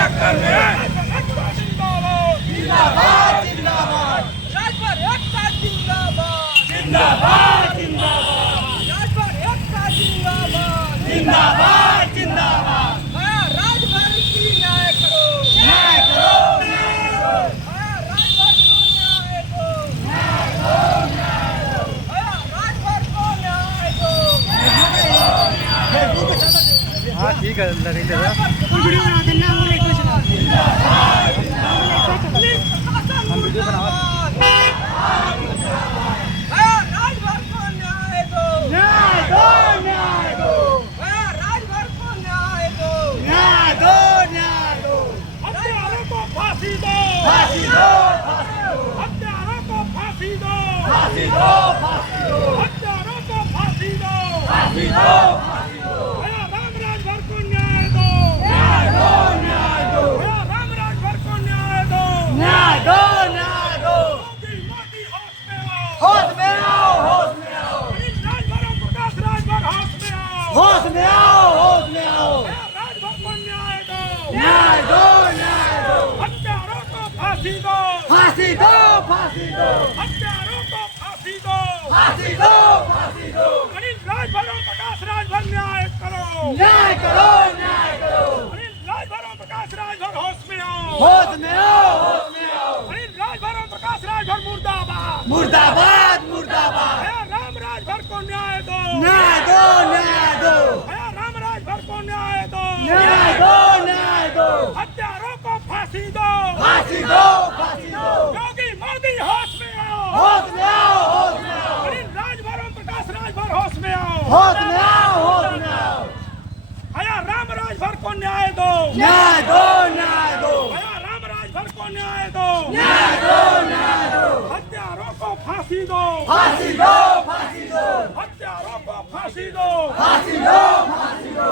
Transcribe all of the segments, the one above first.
टक्कर में जिंदाबाद जिंदाबाद जिंदाबाद राजभर एकता जिंदाबाद जिंदाबाद जिंदाबाद राजभर एकता जिंदाबाद जिंदाबाद जिंदाबाद राजभर की न्याय करो न्याय करो न्याय करो राजभर को न्याय दो राजभर को न्याय दो हाँ ठीक है लगे जरा वीडियो बना देना और एक चला हम वीडियो बनावा राजभर को न्याय दो न्याय दो न्याय दो राजभर को न्याय दो न्याय दो न्याय दो हत्यारों को फांसी दो फांसी दो फांसी दो हत्यारों को फांसी दो फांसी दो फांसी दो हत्यारों को फांसी दो फांसी दो फांसी दो राम राजभर को न्याय दो न्याय दो न्याय दो राम राजभर को न्याय दो न्याय दो न्याय दो मोदी होश में आओ होश में आओ होश में आओ राजभर और प्रकाश राजभर होश में आओ होश में आओ होश में आओ राजभर को न्याय दो न्याय दो न्याय दो हत्यारों को फांसी दो फांसी दो फांसी दो हत्यारों को फांसी दो फांसी दो फांसी दो अनिल राजभर और प्रकाश राजभर न्याय करो न्याय करो न्याय करो अनिल राजभर और प्रकाश राजभर होश में आओ होश में आओ होश में आओ अनिल राजभर और प्रकाश राजभर मुर्दाबाद मुर्दाबाद मुर्दाबाद राम राजभर को न्याय दो न्याय दो न्याय दो राम राजभर को न्याय दो न्याय दो न्याय दो हत्यारों को फांसी दो फांसी दो फांसी दो योगी मोदी होश में आओ होश में आओ होश में आओ अनिल राजभर और प्रकाश राजभर होश में आओ होश में आओ होश में आओ राम राजभर को न्याय दो न्याय दो न्याय दो राम राजभर को न्याय दो न्याय दो न्याय दो हत्यारों को फांसी दो फांसी दो फांसी दो हत्यारों को फांसी दो फांसी दो फांसी दो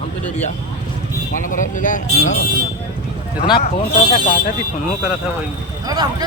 हमको दे दिया माना बरत ले इतना फोन तो का काटा थी फोन करा था वही हमके